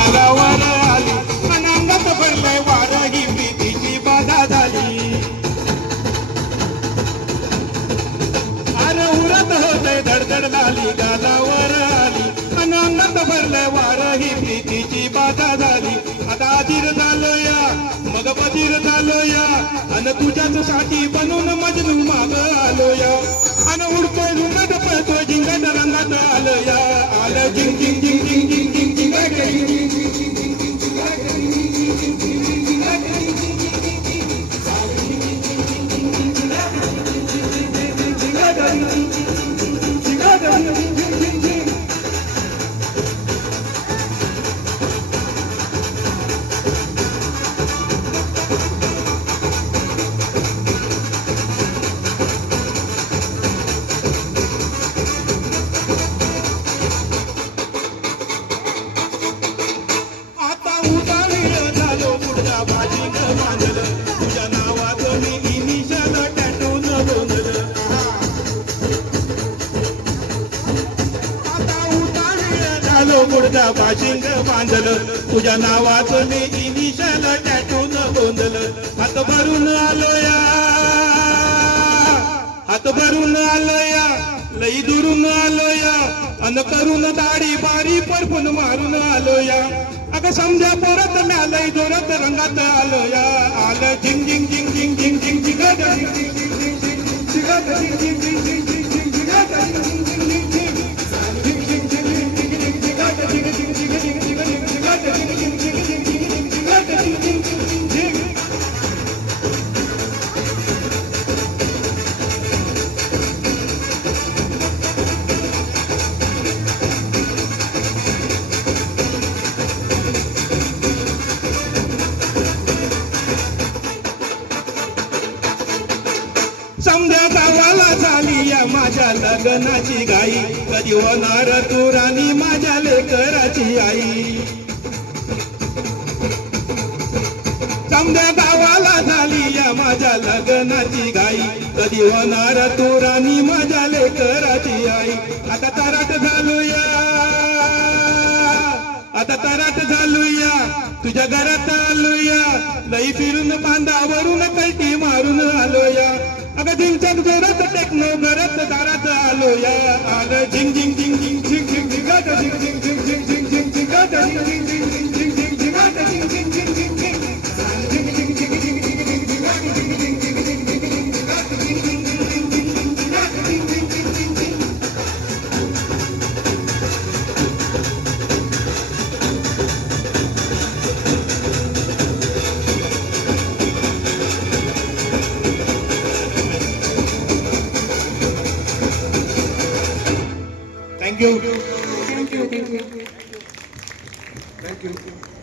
गालावर आली अनंगात भरलंय वार ही प्रीतीची बाधा झाली अरे उरत होते धडधड लाली गालावर आली अनंगात भरलंय वार ही प्रीतीची बाधा झाली आता अधीर झालो या मग बधीर झालो या अन तुझ्याच साठी बनून मजनू माग आलो या अन उडतोय झुंगट पळतोय झिंगट रंगात आलो या आलं झिंग झिंग झिंग झिंग झिंग झिंग गुडदा बाशिंग बांधलं तुझ्या नावाचं मी इनिशियल टॅटून गोंधलं हात भरून आलो या लई दुरून आलो या अन करून दाढी बारी परफून मारून आलो या अगं समजा परत म्यालय जोरात रंगात आलो या आलं झिंग झिंग झिंग झिंग झिंग झिंग समजा गावाला झाली या माझ्या लग्नाची घाई कधी होणार तू राणी माझ्या लेकराची आई समजा गावाला झाली या माझ्या लग्नाची घाई कधी होणार तू राणी माझ्या लेकराची आई आता तराट झालूया तुझ्या घरात आलोया लई फिरून बांधावरून कलटी मारून आलोया अगं झिंगचक जोरात टेक्नो घरात दारात आलो या आलं झिंग झिंग झिंग झिंग झिंग झिंग झिंगाट झिंग झिंग झिंग झिंग झिंग झिंग झिंगाट झिंग झिंग झिंग झिंग झिंग झिंग झिंगाट झिंग झिंग झिंग झिंग झिंग Thank you.